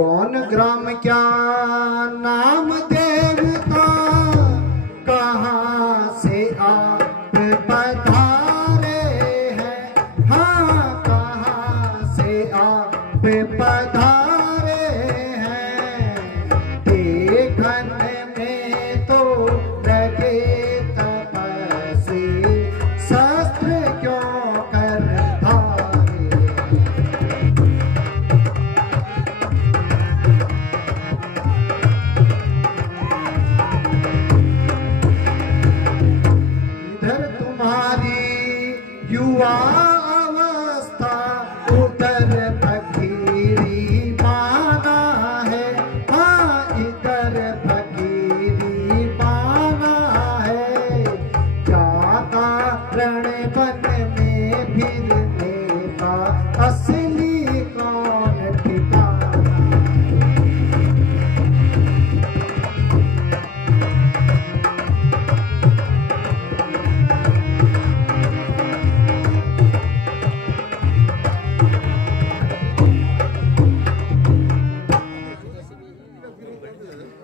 कौन ग्राम क्या नाम देवता, कहाँ से आप पधारे हैं, हाँ कहाँ से आप पधारे हैं। देखन में तो लगे तपस्वी, शस्त्र क्यों कर धारे। इधर तुम्हारी युवा अवस्था, उधर फकीरी माना है, हाँ इधर फकीरी माना है। जाता रण वन में फिरने का असली कौन ठिकाना।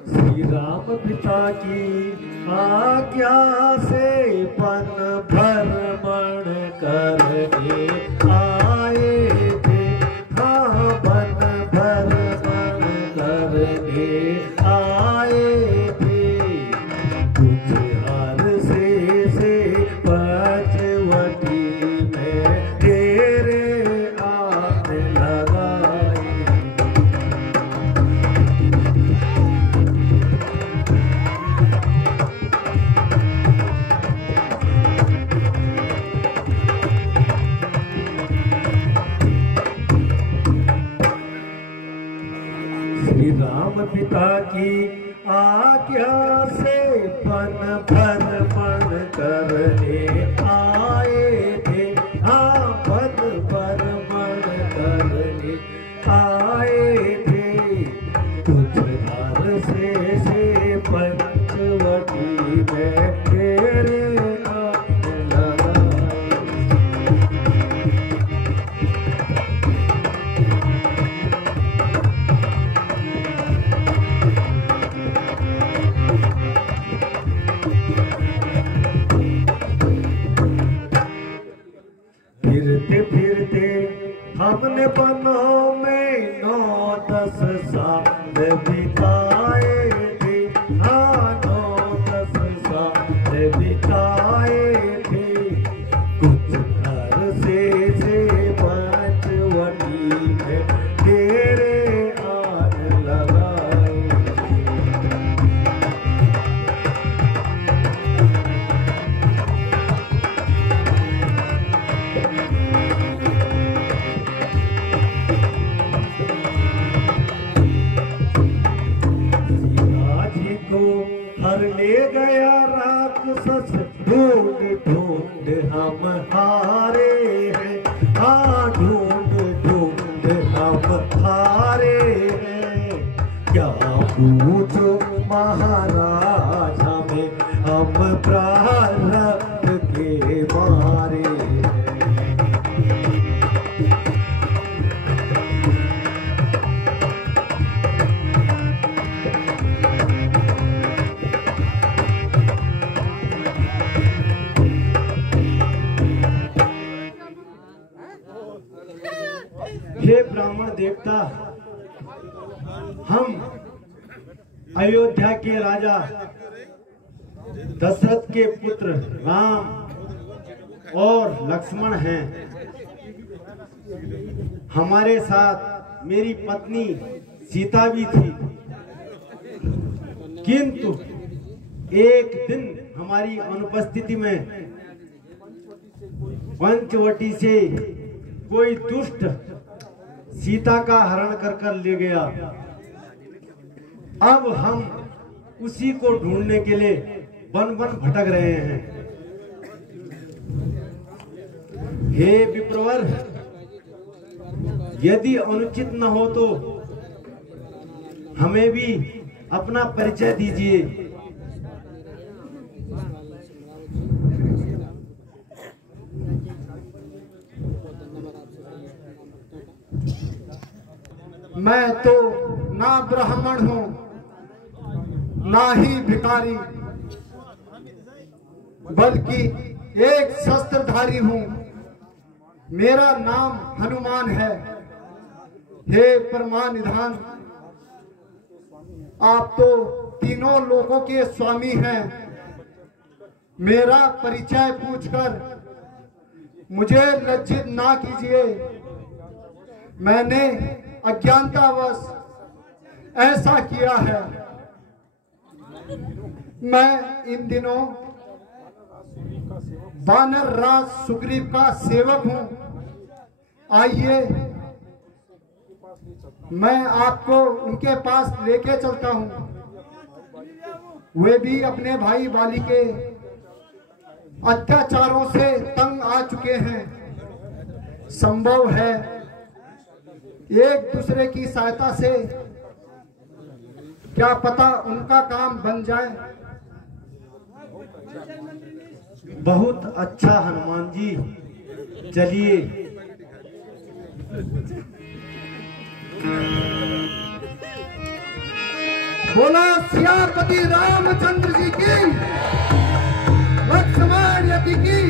श्री राम पिता की आज्ञा से वन भ्रमण करने आए थे, हाँ वन भ्रमण करने आए थे। कुछ अरसे पंचवटी में तेरे आने लगाए। श्री राम पिता की आज्ञा से वन भ्रमण करने आए थे, हाँ वन भ्रमण करने आए थे। कुछ अरसे पंचवटी में तेरे आने लगाए। फिरते फिरते हमने वनों में 9-10 साल बिताए थे, हाँ 9-10 साल बिताए थे। कुछ अरसे पंचवटी में तेरे आने लगाए। जी को हर ले गया राक्षस, ढूंढ ढूंढ हम हारे हैं, हाँ ढूंढ ढूंढ हम हारे हैं। क्या पूछो महाराज हमें, हम प्रारब्ध के मारे हैं। हे ब्राह्मण देवता, हम अयोध्या के राजा दशरथ के पुत्र राम और लक्ष्मण हैं। हमारे साथ मेरी पत्नी सीता भी थी, किंतु एक दिन हमारी अनुपस्थिति में पंचवटी से कोई दुष्ट सीता का हरण कर ले गया। अब हम उसी को ढूंढने के लिए वन वन भटक रहे हैं। हे विप्रवर, यदि अनुचित न हो तो हमें भी अपना परिचय दीजिए। मैं तो ना ब्राह्मण हूं ना ही भिखारी, बल्कि एक शस्त्रधारी हूं। मेरा नाम हनुमान है। हे परमानिधान, आप तो तीनों लोगों के स्वामी हैं। मेरा परिचय पूछकर मुझे लज्जित ना कीजिए। मैंने अज्ञानतावश ऐसा किया है। मैं इन दिनों वानर राज सुग्रीव का सेवक हूं। आइए, मैं आपको उनके पास लेके चलता हूं। वे भी अपने भाई बाली के अत्याचारों से तंग आ चुके हैं। संभव है एक दूसरे की सहायता से क्या पता उनका काम बन जाए। बहुत अच्छा हनुमान जी, चलिए। बोलो सियापति रामचंद्र जी की, लक्ष्मण यति की,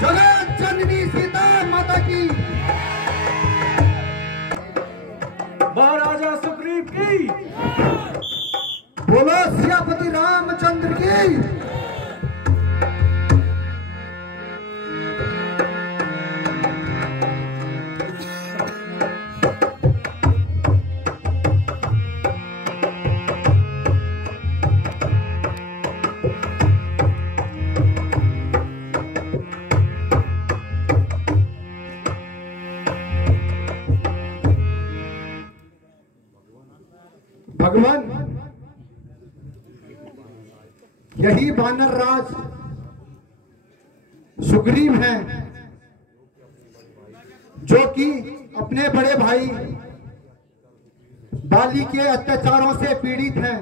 जगत जननी सीता माता की, महाराजा सुग्रीव की। बोलो सियापति रामचंद्र की। भगवान, यही वानर राज सुग्रीव हैं, जो कि अपने बड़े भाई बाली के अत्याचारों से पीड़ित हैं।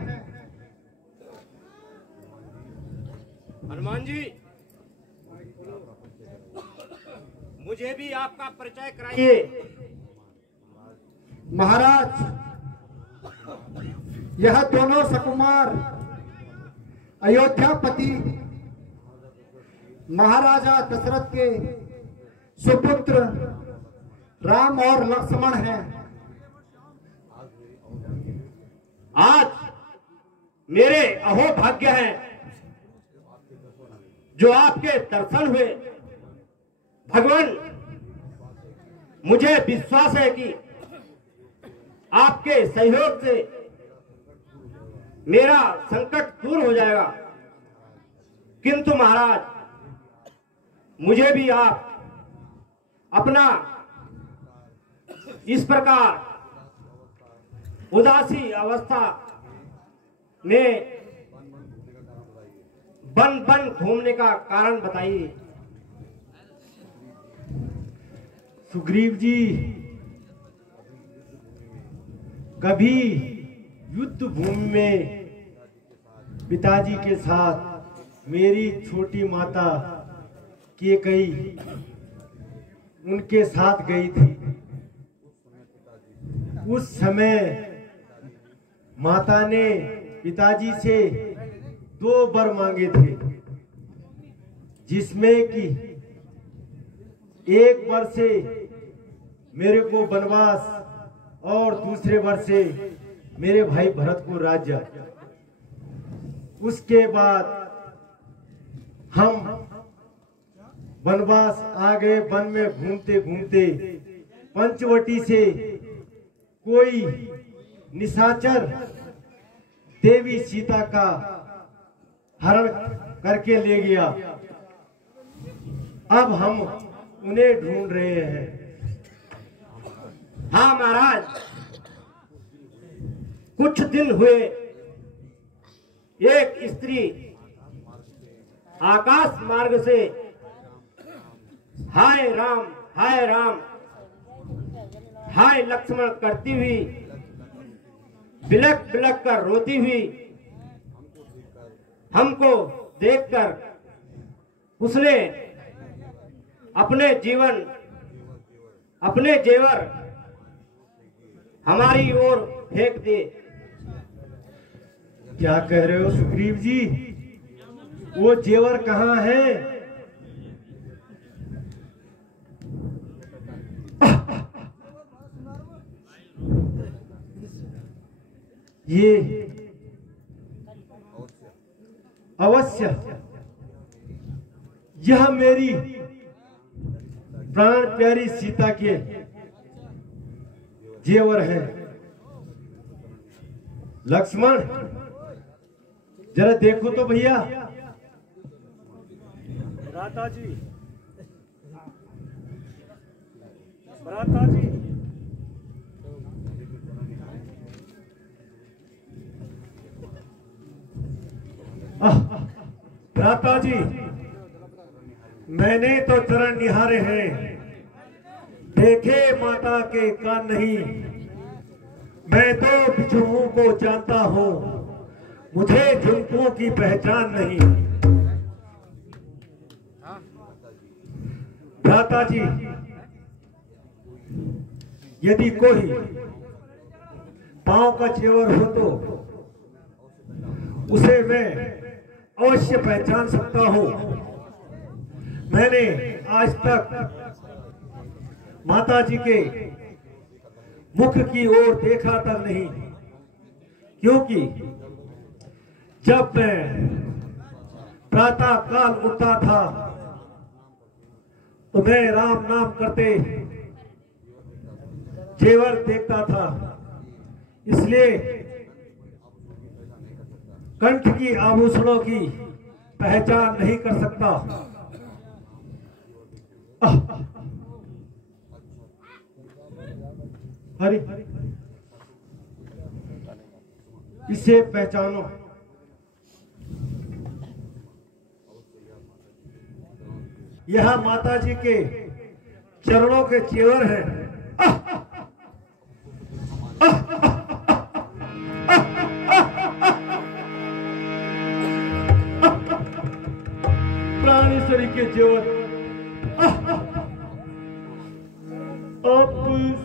हनुमान जी, मुझे भी आपका परिचय कराइए। महाराज, यह दोनों सकुमार अयोध्यापति महाराजा दशरथ के सुपुत्र राम और लक्ष्मण हैं। आज मेरे अहोभाग्य हैं जो आपके दर्शन हुए। भगवान, मुझे विश्वास है कि आपके सहयोग से मेरा संकट दूर हो जाएगा। किंतु महाराज, मुझे भी आप अपना इस प्रकार उदासी अवस्था में बन बन घूमने का कारण बताइए। सुग्रीव जी, कभी युद्ध भूमि में पिताजी के साथ मेरी छोटी माता कैकेयी उनके साथ गई थी। उस समय माता ने पिताजी से 2 वर मांगे थे, जिसमें कि एक वर से मेरे को वनवास और दूसरे वर से मेरे भाई भरत को राज्य। उसके बाद हम वनवास आ गए। वन में घूमते घूमते पंचवटी से कोई निशाचर देवी सीता का हरण करके ले गया। अब हम उन्हें ढूंढ रहे हैं। हाँ महाराज, कुछ दिन हुए एक स्त्री आकाश मार्ग से हाय राम हाय राम हाय लक्ष्मण करती हुई बिलक बिलक कर रोती हुई हमको देखकर उसने अपने जीवन अपने जेवर हमारी ओर फेंक दे। क्या कह रहे हो सुग्रीव जी? वो जेवर कहाँ है? ये अवश्य यह मेरी प्राण प्यारी सीता के जेवर है। लक्ष्मण जरा देखो तो भैया। भ्राता जी, भ्राता जी, भ्राता जी, मैंने तो चरण निहारे हैं, देखे माता के कान नहीं। मैं तो बिच्छुओं को जानता हूँ, मुझे झुमकों की पहचान नहीं। भ्राता जी, यदि कोई पांव का जेवर हो तो उसे मैं अवश्य पहचान सकता हूं। मैंने आज तक माता जी के मुख की ओर देखा तक नहीं, क्योंकि जब मैं प्रातः काल उठता था तो मैं राम नाम करते जेवर देखता था, इसलिए कंठ की आभूषणों की पहचान नहीं कर सकता। अरे इसे पहचानो। यह माता जी के चरणों के जेवर हैं। प्राणेश्वरी के जेवर। अफसोस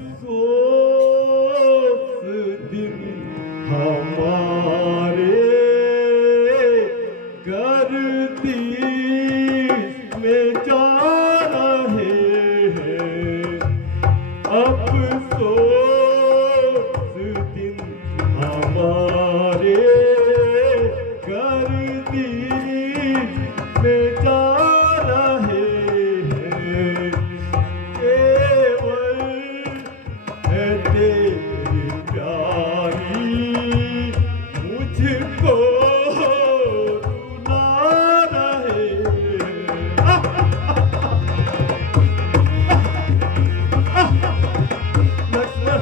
दिन हमारे गर्दिश में जा रहे हैं। अफसोस दिन हमारे गर्दिश में जा रहे हैं। केवल है तेरी प्यारी मुझको रुला रहे हैं। लक्ष्मण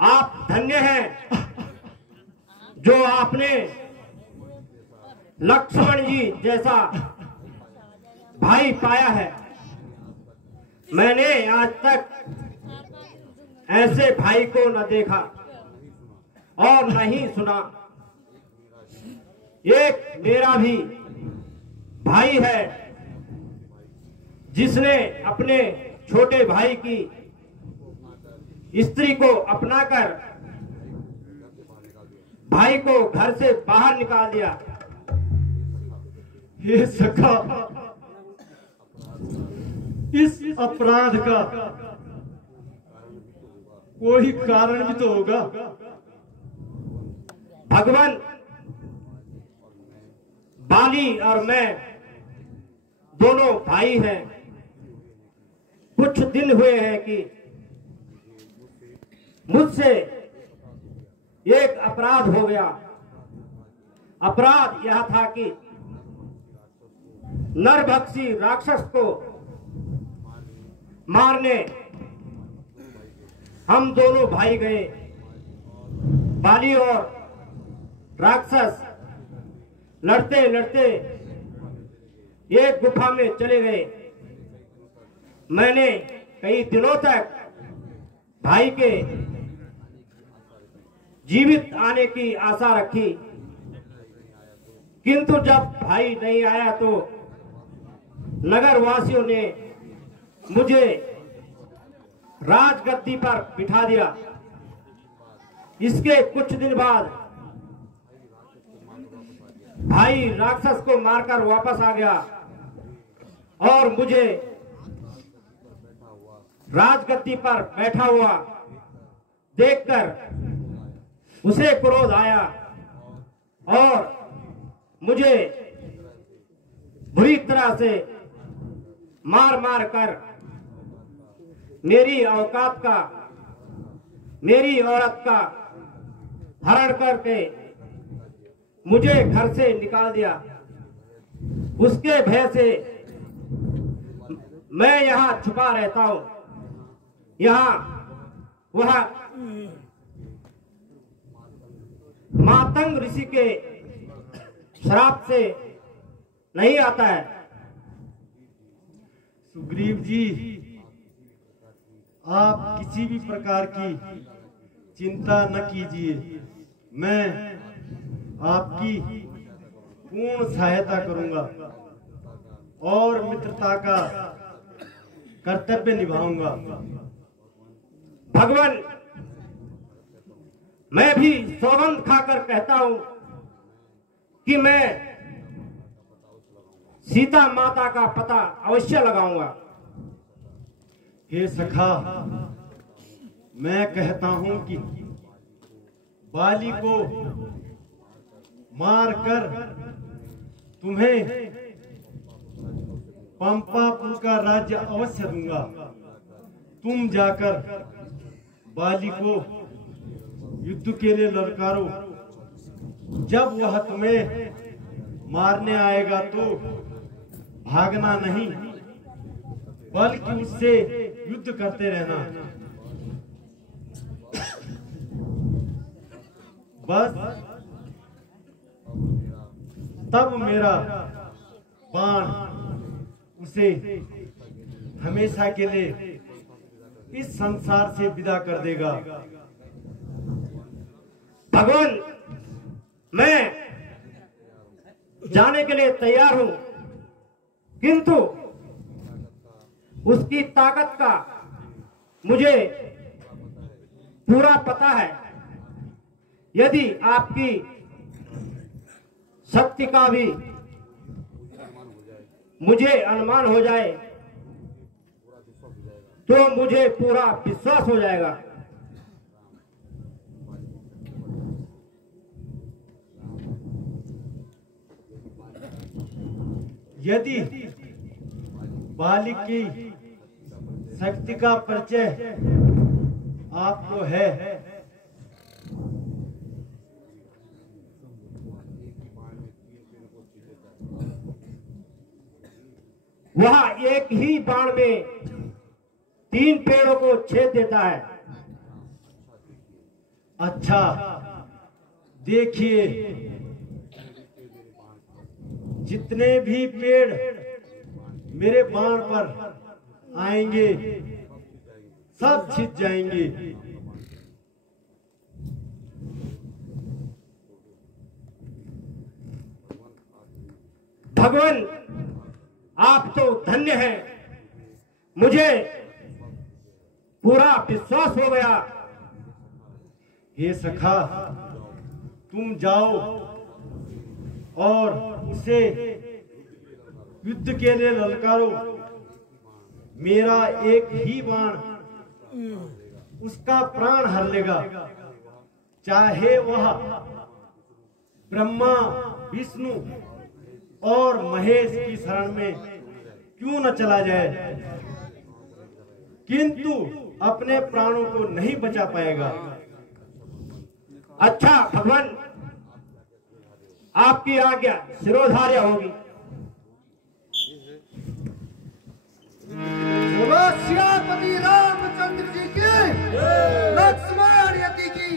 आप धन्य हैं जो आपने लक्ष्मण जी जैसा भाई पाया है। मैंने आज तक ऐसे भाई को न देखा और न ही सुना। एक मेरा भी भाई है जिसने अपने छोटे भाई की स्त्री को अपनाकर भाई को घर से बाहर निकाल दिया। हे सखा, इस अपराध का कोई कारण भी तो होगा। भगवान, बाली और मैं दोनों भाई हैं। कुछ दिन हुए हैं कि मुझसे एक अपराध हो गया। अपराध यह था कि नरभक्षी राक्षस को मारने हम दोनों भाई गए। बाली और राक्षस लड़ते लड़ते एक गुफा में चले गए। मैंने कई दिनों तक भाई के जीवित आने की आशा रखी, किंतु जब भाई नहीं आया तो नगर वासियों ने मुझे राजगद्दी पर बिठा दिया। इसके कुछ दिन बाद भाई राक्षस को मारकर वापस आ गया और मुझे राजगद्दी पर बैठा हुआ देखकर उसे क्रोध आया और मुझे बुरी तरह से मार मार कर मेरी औकात का, मेरी औरत का हरण करके मुझे घर से निकाल दिया। उसके भय से मैं यहाँ छुपा रहता हूँ। यहाँ वह मातंग ऋषि के श्राप से नहीं आता है। सुग्रीव जी, आप किसी भी प्रकार की चिंता न कीजिए। मैं आपकी पूर्ण सहायता करूंगा और मित्रता का कर्तव्य निभाऊंगा। भगवान, मैं भी सौगंध खाकर कहता हूं कि मैं सीता माता का पता अवश्य लगाऊंगा। हे सखा, मैं कहता हूं कि बाली को मारकर तुम्हें पंपापुर का राज्य अवश्य दूंगा। तुम जाकर बाली को युद्ध के लिए ललकारो। जब वह तुम्हें मारने आएगा तो भागना नहीं, बल्कि उससे युद्ध करते रहना। बस तब मेरा बाण उसे हमेशा के लिए इस संसार से विदा कर देगा। भगवान, मैं जाने के लिए तैयार हूं, किंतु उसकी ताकत का मुझे पूरा पता है। यदि आपकी शक्ति का भी मुझे अनुमान हो जाए तो मुझे पूरा विश्वास हो जाएगा। यदि बाली की शक्ति का परिचय आपको है वह एक ही बाण में 3 पेड़ों को छेद देता है। अच्छा देखिए, जितने भी पेड़ मेरे बाण पर आएंगे सब छिद जाएंगे। भगवान, आप तो धन्य हैं। मुझे पूरा विश्वास हो गया। हे सखा, तुम जाओ और उसे युद्ध के लिए ललकारो। मेरा एक ही बाण उसका प्राण हर लेगा, चाहे वह ब्रह्मा, विष्णु और महेश की शरण में क्यों न चला जाए, किंतु अपने प्राणों को नहीं बचा पाएगा। अच्छा भगवान, आपकी आज्ञा शिरोधार्य होगी। बोलो श्यामपति रामचंद्र जी की, लक्ष्मण यति की।